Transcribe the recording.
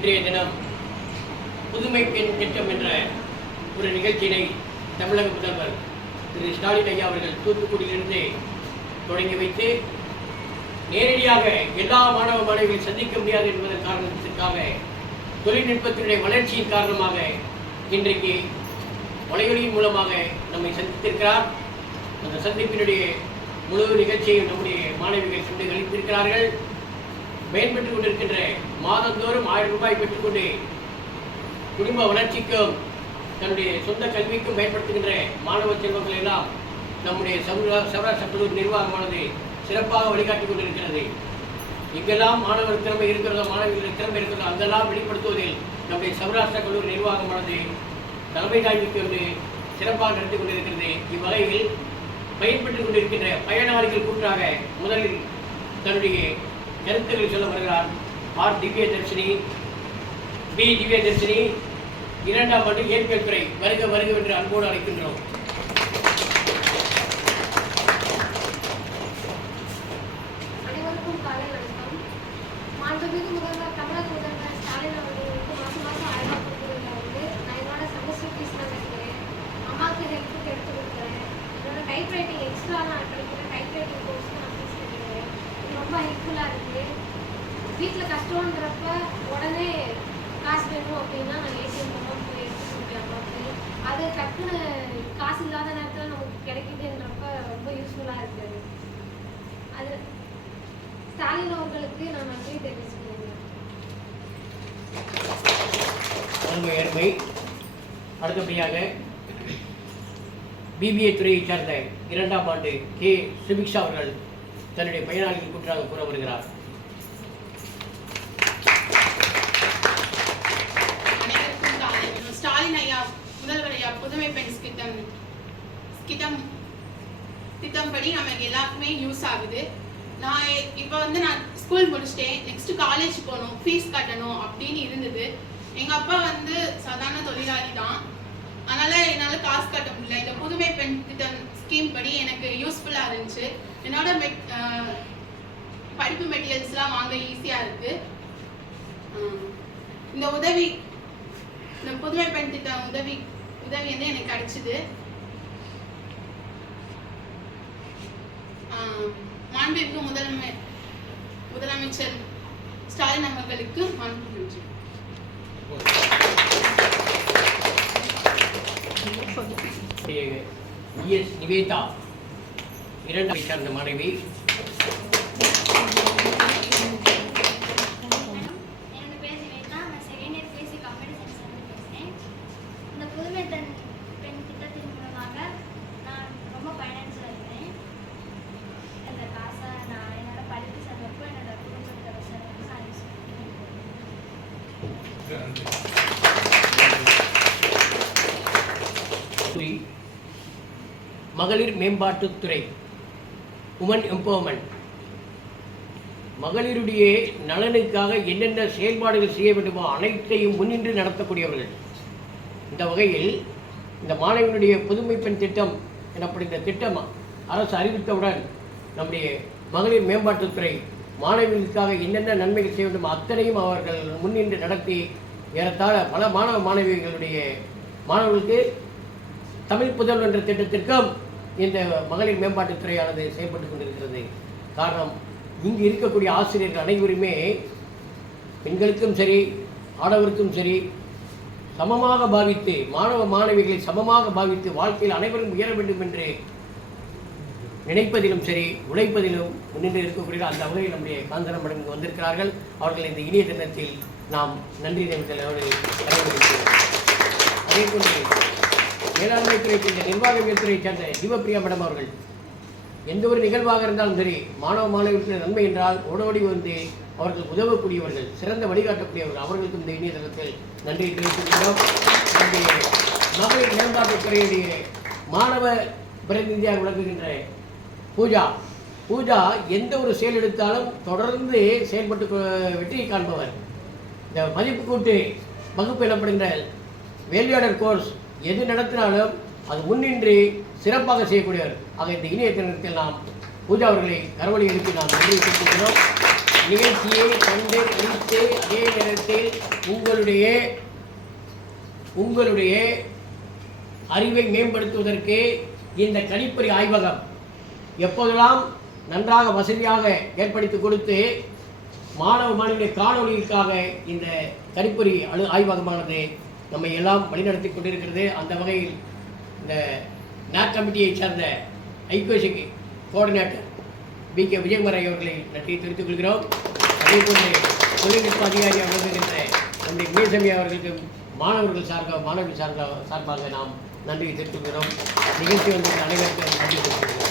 இன்றைய தினம் புதுமை பெண் திட்டம் என்ற ஒரு நிகழ்ச்சியினை தமிழக முதல்வர் திரு ஸ்டாலின் ஐயா அவர்கள் தூத்துக்குடியிலிருந்து தொடங்கி வைத்து நேரடியாக எல்லா மாணவ மாணவிகளை சந்திக்க முடியாது என்பதன் காரணத்திற்காக தொழில்நுட்பத்தினுடைய வளர்ச்சியின் காரணமாக இன்றைக்கு வலையொலியின் மூலமாக நம்மை சந்தித்திருக்கிறார். அந்த சந்திப்பினுடைய முழு நிகழ்ச்சியை நம்முடைய மாணவிகள் சென்று கழித்திருக்கிறார்கள் பயன்பெற்றுக் கொண்டிருக்கின்ற மாதந்தோறும் ஆயிரம் ரூபாய் பெற்றுக்கொண்டு குடும்ப வளர்ச்சிக்கும் தன்னுடைய சொந்த கல்விக்கும் பயன்படுத்துகின்ற மாணவ செல்வங்கள் எல்லாம் நம்முடைய சௌரா சௌராஷ்டிர கல்லூரி நிர்வாகமானது சிறப்பாக வழிகாட்டிக் கொண்டிருக்கிறது. எங்கெல்லாம் மாணவர் திறமை இருக்கிறதோ மாணவிகளுடைய திறமை இருக்கிறதோ அதெல்லாம் வெளிப்படுத்துவதில் நம்முடைய சௌராஷ்டிர கல்லூரி நிர்வாகமானது தலைமை தாங்கி வந்து சிறப்பாக நடத்தி கொண்டிருக்கிறது. இவ்வகையில் பயன்பெற்றுக் கொண்டிருக்கின்ற பயனாளிகள் கூட்டாக முதலில் தன்னுடைய கருத்துக்கள் சொல்ல வருகிறார் ஆர் திவ்ய தர்ஷினி பி. திவ்ய தர்ஷினி இரண்டாம் ஆண்டு இயற்பியல் துறை வருக வருக என்று அன்போடு அழைக்கின்றோம். அனைவருக்கும் காலை வணக்கம். மாண்புமிகு முதல்வர் தமிழக முதல்வர் ஸ்டாலின் அவர்களுக்கு மாசம் மாசம் ஆயிரம் ரூபாய் கொடுக்குறதுல வந்து நான் என்னோட செமஸ்டர் ஃபீஸ் நான் கட்டுறேன் அம்மாவுக்கு ஹெல்ப்புக்கு எடுத்து கொடுக்குறேன் என்னோட டைப் ரைட்டிங் எக்ஸ்ட்ரா நான் படிக்கிறேன் டைப் ரைட்டிங் கோர்ஸ் நான் ஃபீஸ் கட்டுறேன் இது ரொம்ப ஹெல்ப்ஃபுல்லாக இருக்குது வீட்டில் கஷ்டன்றப்ப உடனே காசு வேணும் அப்படின்னா நான் ஏடிஎம் மூலமாக போய் எடுத்து கொடுப்பேன் அது டக்குன்னு காசு இல்லாத நேரத்தில் நமக்கு கிடைக்குதுன்றப்ப ரொம்ப யூஸ்ஃபுல்லாக இருக்குது அது. ஸ்டாலின் அவர்களுக்கு நான் நன்றி தெரிவிச்சுக்கிறேன் அருமை அருமை அடுத்தபடியாக பிபிஏ துறையைச் சேர்ந்த இரண்டாம் ஆண்டு கே சுபிக்ஷா அவர்கள் தன்னுடைய பயனாளிகள் கூற்றாக கூற வருகிறார். அனைவருக்கும் ஸ்டாலின் ஐயா முதல்வர் ஐயா புதுமை பெண் திட்டம் திட்டம் திட்டம்படி நமக்கு எல்லாருக்குமே யூஸ் ஆகுது. நான் இப்போ வந்து நான் ஸ்கூல் முடிச்சிட்டேன். நெக்ஸ்ட் காலேஜ் போகணும் ஃபீஸ் கட்டணும் அப்படின்னு இருந்தது. எங்கள் அப்பா வந்து சாதாரண தொழிலாளி தான். அதனால என்னால் காசு கட்ட முடியல. இந்த புதுமை பெண் திட்டம் ஸ்கீம் படி எனக்கு யூஸ்ஃபுல்லா இருந்துச்சு. என்னோட மெட் படிப்பு மெட்டீரியல்ஸ்லாம் வாங்க ஈஸியாக இருக்கு. இந்த உதவி இந்த புதுமை பெண் திட்டம் உதவி உதவி வந்து எனக்கு கிடைச்சிது. மாண்பிற்கு முதலமை முதலமைச்சர் ஸ்டாலின் அவர்களுக்கு மாண்பு நன்றி. நிவேதா இரண்டாம் சார்ந்த துறை மகளிர் மேம்பாட்டுத்துறை உமன் எம்பவர்மெண்ட் மகளிருடைய நலனுக்காக என்னென்ன செயல்பாடுகள் செய்ய வேண்டுமோ அனைத்தையும் முன்னின்று நடத்தக்கூடியவர்கள். இந்த வகையில் இந்த மாணவியினுடைய புதுமை பெண் திட்டம் எனப்படுகின்ற திட்டம் அரசு அறிவித்தவுடன் நம்முடைய மகளிர் மேம்பாட்டுத்துறை மாணவிகளுக்காக என்னென்ன நன்மைகள் செய்ய வேண்டுமோ அத்தனையும் அவர்கள் முன்னின்று நடத்தி ஏறத்தாழ பல மாணவ மாணவிகளுடைய மாணவர்களுக்கு தமிழ் புதல் என்ற திட்டத்திற்கும் இந்த மகளிர் மேம்பாட்டுத் துறையானது செயல்பட்டு கொண்டிருக்கிறது. காரணம் இங்கு இருக்கக்கூடிய ஆசிரியர்கள் அனைவருமே பெண்களுக்கும் சரி ஆடவருக்கும் சரி சமமாக பாவித்து மாணவ மாணவிகளை சமமாக பாவித்து வாழ்க்கையில் அனைவரும் உயர வேண்டும் என்று நினைப்பதிலும் சரி உழைப்பதிலும் முன்னின்று இருக்கக்கூடிய அந்த வகையில் நம்முடைய காந்தனம் இங்கு வந்திருக்கிறார்கள். அவர்கள் இந்த இனிய தினத்தில் நாம் நன்றி தெரிவித்தல் அவர்களை அதே போன்று மேலாண்மை துறை சேர்ந்த நிர்வாகவியல் துறையை சேர்ந்த ஜீவப்பிரியா மேடம் அவர்கள். எந்த ஒரு நிகழ்வாக இருந்தாலும் சரி மாணவ மாணவர்களுக்கு நன்மை என்றால் ஓடோடி வந்து அவர்கள் உதவக்கூடியவர்கள் சிறந்த வழிகாட்டக்கூடியவர்கள் அவர்களுக்கும் இந்த இனிய நன்றி தெரிவித்துக்கிறோம் நம்முடைய மகளிர் மேம்பாட்டுத் துறையுடைய மாணவ பிரதிநிதியாக விளங்குகின்ற பூஜா. பூஜா எந்த ஒரு செயல் எடுத்தாலும் தொடர்ந்து செயல்பட்டு வெற்றியை காண்பவர். இந்த மதிப்பு கூட்டு வகுப்பு எனப்படுகின்ற வேல்யூடர் கோர்ஸ் எது நடத்தினாலும் அது முன்னின்றி சிறப்பாக செய்யக்கூடியவர். ஆக இந்த இணைய தினத்தில் நாம் பூஜா அவர்களை கரவழி எழுப்பி நாம் நன்றி தெரிவிக்கிறோம் நிகழ்ச்சியை கண்டு கழித்து அதே நேரத்தில் உங்களுடைய உங்களுடைய அறிவை மேம்படுத்துவதற்கு இந்த கணிப்பொறி ஆய்வகம் எப்போதெல்லாம் நன்றாக வசதியாக ஏற்படுத்தி கொடுத்து மாணவ மாணவியுடைய காணொலிக்காக இந்த கணிப்பொறி அழு ஆய்வகமானது நம்மை எல்லாம் வழிநடத்தி கொண்டிருக்கிறது அந்த வகையில் இந்த நாக் கமிட்டியை சார்ந்த ஐகோசிக்கு கோஆர்டினேட்டர் பி கே விஜயகுமார் அவர்களை நன்றி தெரிவித்துக் கொள்கிறோம். அதே போன்று தொழில்நுட்ப அதிகாரி அமர்ந்திருக்கின்ற நம்முடைய மீசமி அவர்களுக்கு மாணவர்கள் சார்பாக மாணவர்கள் சார்பாக சார்பாக நாம் நன்றி தெரிவித்துக் கொள்கிறோம். நிகழ்ச்சி வந்த அனைவருக்கும் நன்றி தெரிவித்துக் கொள்கிறோம்.